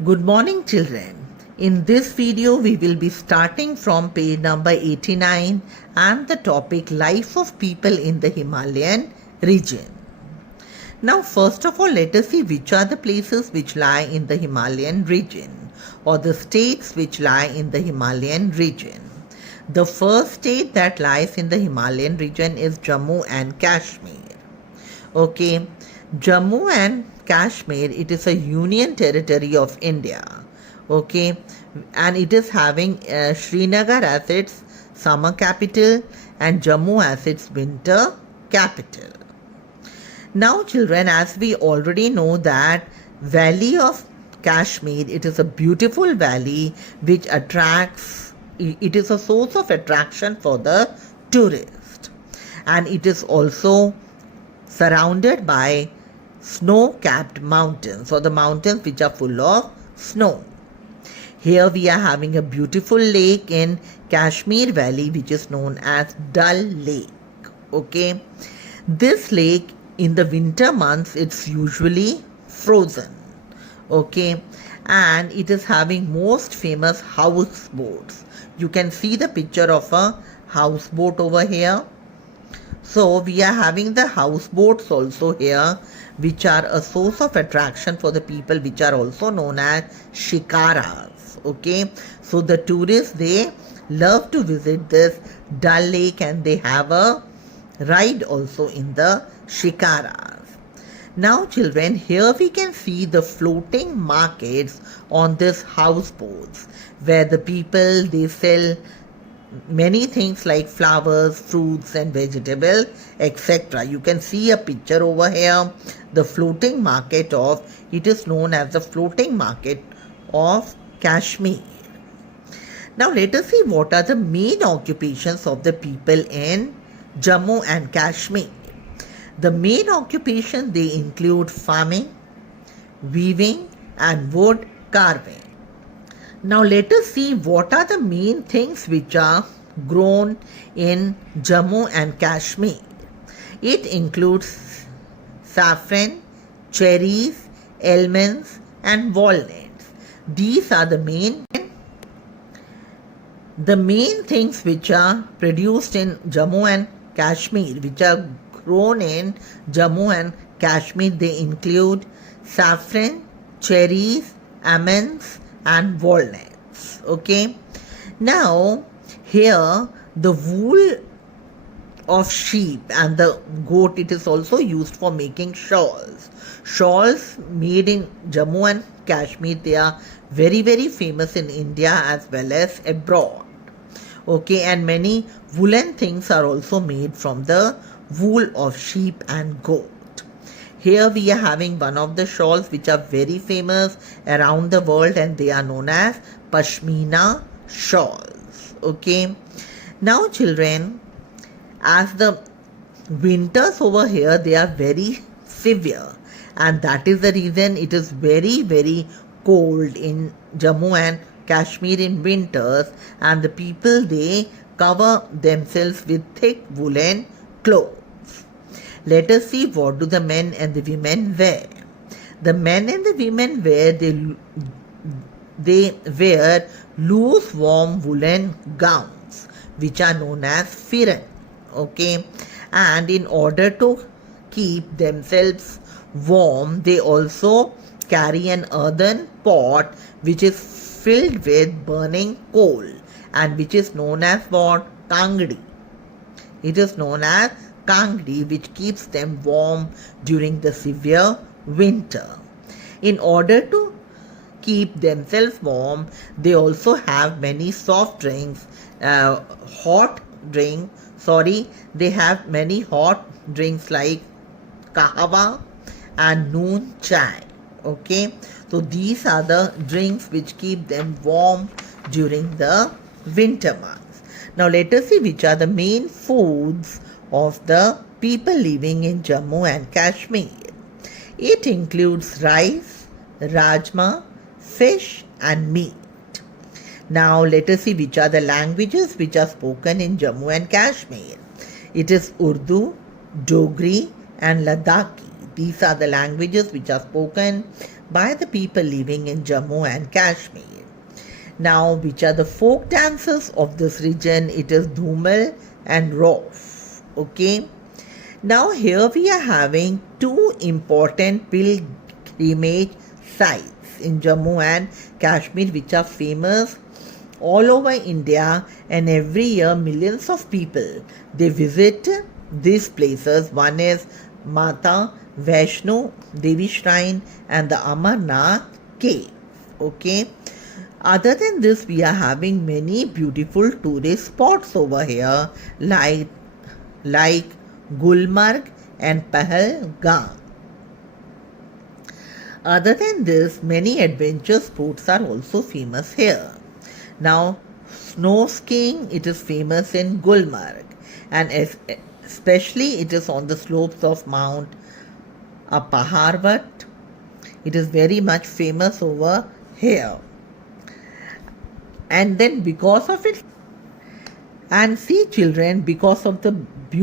Good morning, children. In this video, we will be starting from page number 89 and the topic Life of People in the Himalayan Region. Now, first of all, let us see which are the places which lie in the Himalayan region or the states which lie in the Himalayan region. The first state that lies in the Himalayan region is Jammu and Kashmir. Okay, Jammu and Kashmir, it is a union territory of India. Okay, and it is having Srinagar as its summer capital and Jammu as its winter capital. Now, children, as we already know that Valley of Kashmir, it is a beautiful valley which attracts, it is a source of attraction for the tourist, and it is also surrounded by snow-capped mountains or the mountains which are full of snow. Here we are having a beautiful lake in Kashmir Valley which is known as Dal Lake. Okay, this lake in the winter months it's usually frozen. Okay, and it is having most famous houseboats. You can see the picture of a houseboat over here. So we are having the houseboats also here, which are a source of attraction for the people, which are also known as shikaras. Okay, so the tourists, they love to visit this Dal Lake and they have a ride also in the shikaras. Now, children, here we can see the floating markets on this houseboats where the people, they sell many things like flowers, fruits and vegetables, etc. You can see a picture over here. The floating market of, it is known as the floating market of Kashmir. Now let us see what are the main occupations of the people in Jammu and Kashmir. The main occupation, they include farming, weaving and wood carving. Now let us see what are the main things which are grown in Jammu and Kashmir. It includes saffron, cherries, almonds and walnuts. These are the main things which are produced in Jammu and Kashmir, which are grown in Jammu and Kashmir. They include saffron, cherries, almonds and walnuts. Okay, now here the wool of sheep and the goat, it is also used for making shawls made in Jammu and Kashmir. They are very famous in India as well as abroad. Okay, and many woolen things are also made from the wool of sheep and goat. Here we are having one of the shawls which are very famous around the world and they are known as Pashmina shawls. Okay. Now children, as the winters over here, they are very severe and that is the reason it is very cold in Jammu and Kashmir in winters, and the people, they cover themselves with thick woolen clothes. Let us see what do the men and the women wear. The men and the women wear, they wear loose warm woolen gowns which are known as firan. Okay, and in order to keep themselves warm, they also carry an earthen pot which is filled with burning coal and which is known as what? Kangdi. It is known as Kangdi, which keeps them warm during the severe winter. In order to keep themselves warm, they also have many soft drinks, they have many hot drinks like kahwa and noon chai. Okay, so these are the drinks which keep them warm during the winter months. Now let us see which are the main foods of the people living in Jammu and Kashmir. It includes rice, rajma, fish and meat. Now let us see which are the languages which are spoken in Jammu and Kashmir. It is Urdu, Dogri and Ladakhi. These are the languages which are spoken by the people living in Jammu and Kashmir. Now, which are the folk dances of this region? It is Dhumal and Rauf. Okay. Now, here we are having two important pilgrimage sites in Jammu and Kashmir, which are famous all over India, and every year millions of people they visit these places. One is Mata Vaishno Devi Shrine and the Amarnath Cave. Okay. Other than this, we are having many beautiful tourist spots over here, like Gulmarg and Pahalgam. Other than this, many adventure sports are also famous here. Now, snow skiing, it is famous in Gulmarg, and especially it is on the slopes of Mount Paharvat. It is very much famous over here. And then because of it, and see children, because of the beauty